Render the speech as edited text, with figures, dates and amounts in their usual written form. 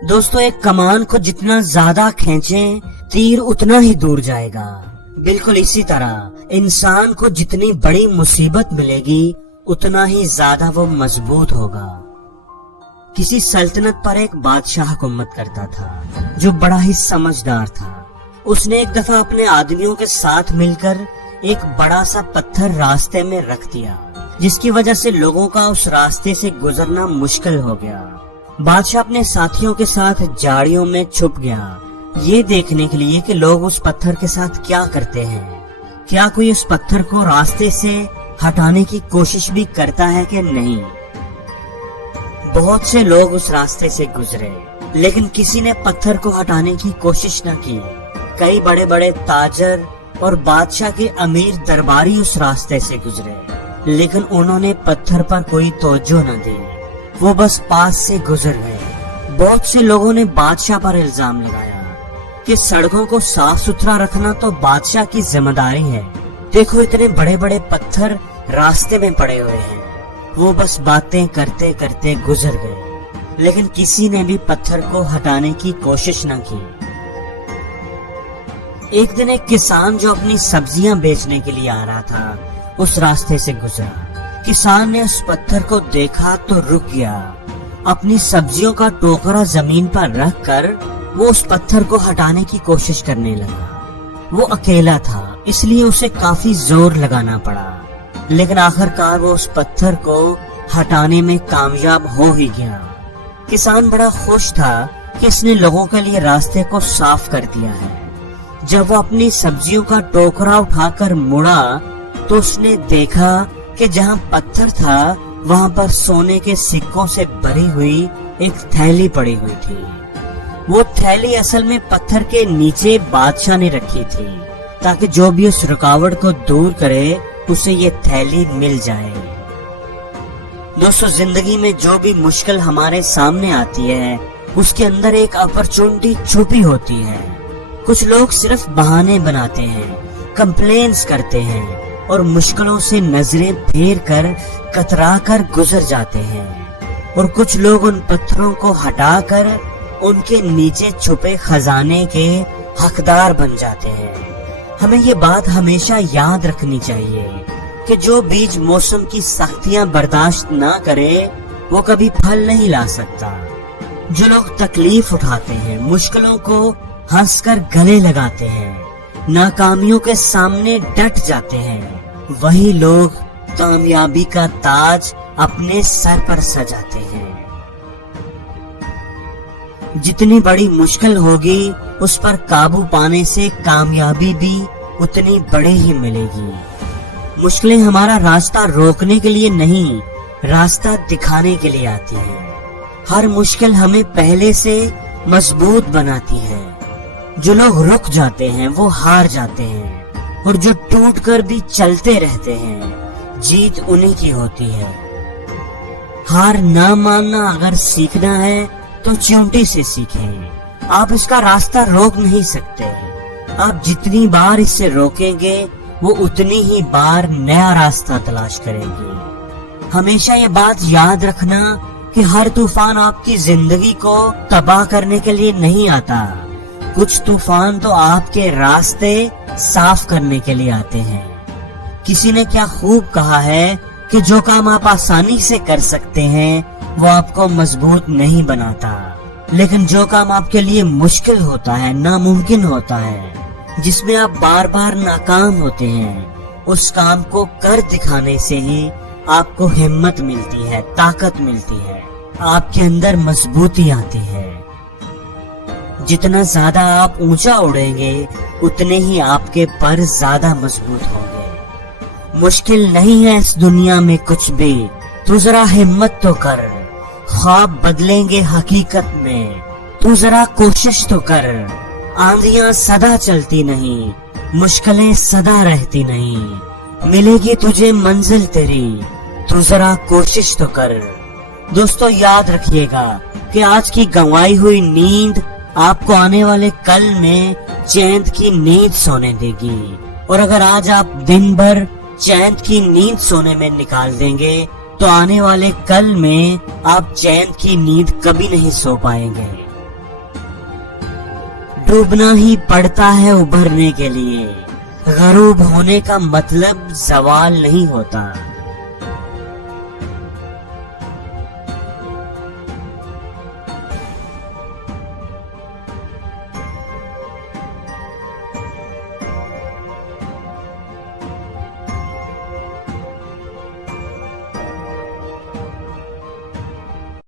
दोस्तों एक कमान को जितना ज्यादा खींचें तीर उतना ही दूर जाएगा। बिल्कुल इसी तरह इंसान को जितनी बड़ी मुसीबत मिलेगी उतना ही ज्यादा वो मजबूत होगा। किसी सल्तनत पर एक बादशाह हुकूमत करता था जो बड़ा ही समझदार था। उसने एक दफा अपने आदमियों के साथ मिलकर एक बड़ा सा पत्थर रास्ते में रख दिया, जिसकी वजह से लोगों का उस रास्ते से गुजरना मुश्किल हो गया। बादशाह अपने साथियों के साथ झाड़ियों में छुप गया, ये देखने के लिए कि लोग उस पत्थर के साथ क्या करते हैं। क्या कोई उस पत्थर को रास्ते से हटाने की कोशिश भी करता है कि नहीं। बहुत से लोग उस रास्ते से गुजरे, लेकिन किसी ने पत्थर को हटाने की कोशिश न की। कई बड़े बड़े ताजर और बादशाह के अमीर दरबारी उस रास्ते से गुजरे, लेकिन उन्होंने पत्थर पर कोई तवज्जो न दी, वो बस पास से गुजर गए। बहुत से लोगों ने बादशाह पर इल्जाम लगाया कि सड़कों को साफ सुथरा रखना तो बादशाह की जिम्मेदारी है। देखो इतने बड़े बड़े पत्थर रास्ते में पड़े हुए हैं। वो बस बातें करते करते गुजर गए, लेकिन किसी ने भी पत्थर को हटाने की कोशिश न की। एक दिन एक किसान जो अपनी सब्जियां बेचने के लिए आ रहा था उस रास्ते से गुजरा। किसान ने उस पत्थर को देखा तो रुक गया। अपनी सब्जियों का टोकरा जमीन पर रखकर वो उस पत्थर को हटाने की कोशिश करने लगा। वो अकेला था, इसलिए उसे काफी जोर लगाना पड़ा, लेकिन आखिरकार वो उस पत्थर को हटाने में कामयाब हो ही गया। किसान बड़ा खुश था कि इसने लोगों के लिए रास्ते को साफ कर दिया है। जब वो अपनी सब्जियों का टोकरा उठाकर मुड़ा तो उसने देखा कि जहाँ पत्थर था वहाँ पर सोने के सिक्कों से भरी हुई एक थैली पड़ी हुई थी। वो थैली असल में पत्थर के नीचे बादशाह ने रखी थी, ताकि जो भी उस रुकावट को दूर करे उसे ये थैली मिल जाए। दोस्तों जिंदगी में जो भी मुश्किल हमारे सामने आती है उसके अंदर एक अपॉर्चुनिटी छुपी होती है। कुछ लोग सिर्फ बहाने बनाते हैं, कंप्लेंट्स करते हैं और मुश्किलों से नजरें फेर कर कतरा कर गुजर जाते हैं, और कुछ लोग उन पत्थरों को हटाकर उनके नीचे छुपे खजाने के हकदार बन जाते हैं। हमें ये बात हमेशा याद रखनी चाहिए कि जो बीज मौसम की सख्तियां बर्दाश्त ना करे वो कभी फल नहीं ला सकता। जो लोग तकलीफ उठाते हैं, मुश्किलों को हंसकर गले लगाते हैं, नाकामियों के सामने डट जाते हैं, वही लोग कामयाबी का ताज अपने सर पर सजाते हैं। जितनी बड़ी मुश्किल होगी उस पर काबू पाने से कामयाबी भी उतनी बड़ी ही मिलेगी। मुश्किलें हमारा रास्ता रोकने के लिए नहीं, रास्ता दिखाने के लिए आती है। हर मुश्किल हमें पहले से मजबूत बनाती है। जो लोग रुक जाते हैं वो हार जाते हैं, और जो टूट कर भी चलते रहते हैं जीत उन्हीं की होती है। हार ना मानना अगर सीखना है तो चिंटी से सीखें। आप इसका रास्ता रोक नहीं सकते। आप जितनी बार इसे रोकेंगे वो उतनी ही बार नया रास्ता तलाश करेंगे। हमेशा ये बात याद रखना कि हर तूफान आपकी जिंदगी को तबाह करने के लिए नहीं आता। कुछ तूफान तो आपके रास्ते साफ करने के लिए आते हैं। किसी ने क्या खूब कहा है कि जो काम आप आसानी से कर सकते हैं वो आपको मजबूत नहीं बनाता, लेकिन जो काम आपके लिए मुश्किल होता है, नामुमकिन होता है, जिसमें आप बार बार नाकाम होते हैं, उस काम को कर दिखाने से ही आपको हिम्मत मिलती है, ताकत मिलती है, आपके अंदर मजबूती आती है। जितना ज्यादा आप ऊंचा उड़ेंगे उतने ही आपके पर ज्यादा मजबूत होंगे। मुश्किल नहीं है इस दुनिया में कुछ भी, तू जरा हिम्मत तो कर। ख्वाब बदलेंगे हकीकत में, तू जरा कोशिश तो कर। आंधियां सदा चलती नहीं, मुश्किलें सदा रहती नहीं, मिलेगी तुझे मंजिल तेरी, तू जरा कोशिश तो कर। दोस्तों याद रखिएगा कि आज की गंवाई हुई नींद आपको आने वाले कल में चैन की नींद सोने देगी, और अगर आज आप दिन भर चैन की नींद सोने में निकाल देंगे तो आने वाले कल में आप चैन की नींद कभी नहीं सो पाएंगे। ڈوبنا ہی پڑتا ہے ابھرنے کے لیے، غروب ہونے کا مطلب زوال نہیں ہوتا۔